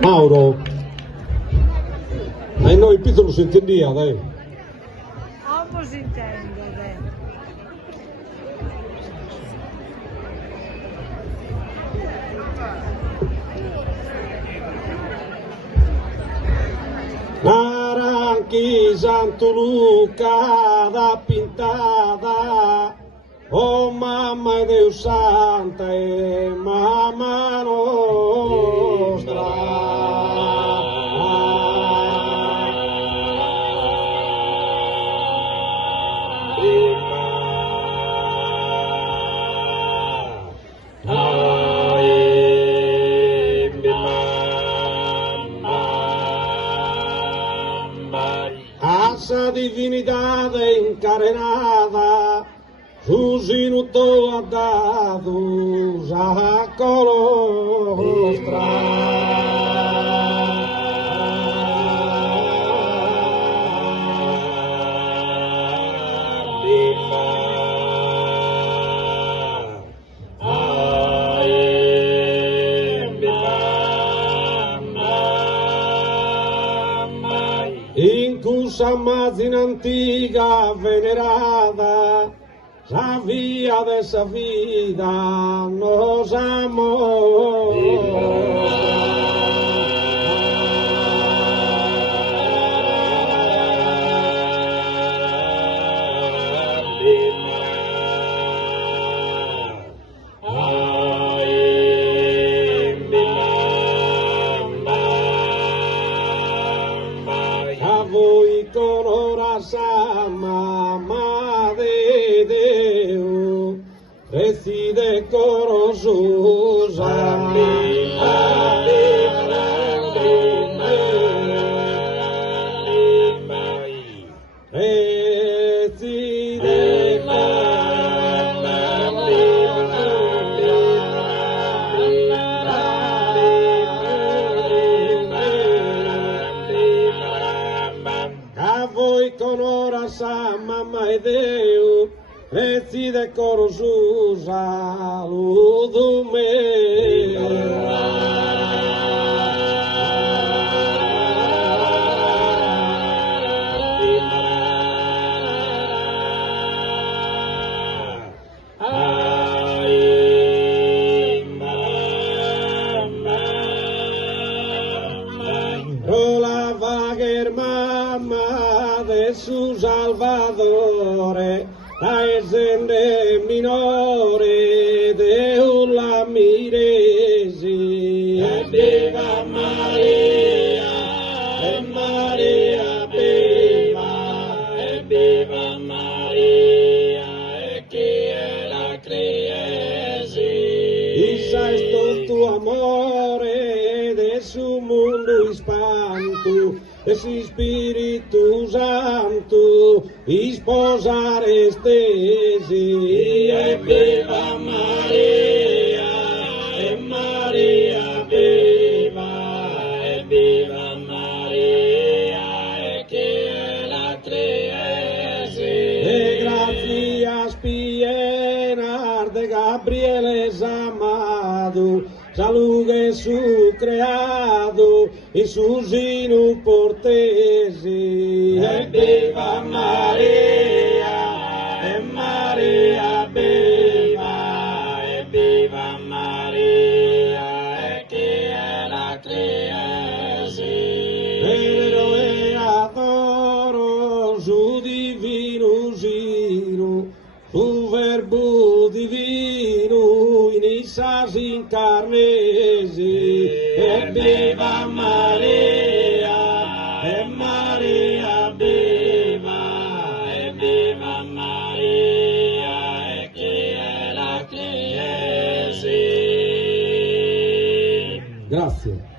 Mauro, a noi piccolo si intendia, dai. Come si intende? Naranchi Santo Luca da pintada, oh mamma Deus Santa e mamma nostra. Asa divinidade encarenada, sus inuto dados a colostra. Incusa más in antiga venerada, la vía de esa vida nos amó. Voi con ora sama de Deo, reside corososa. Voi con ora sa mamma e Deo, reside corosu saludo me. Rola vager mamma de su Salvatore, la esende minore de la miresi. E viva Maria, e Maria viva, e viva Maria, e chi è la criesi. Isa estos tu amore de su mundo espanto, esse Espírito Santo, esposar estesi. E viva Maria, e Maria viva, e viva Maria, e che è la triesi. E gracias pienas de Gabriele amado, salude su creado e su sino portesi. E viva Maria, e Maria viva, e viva Maria, e che è la triesi. Venero e adoro su divino sino, su verbo divino in issa si incarnesi. E viva Maria, e Maria viva, e viva Maria, e chi è la criesi. Grazie.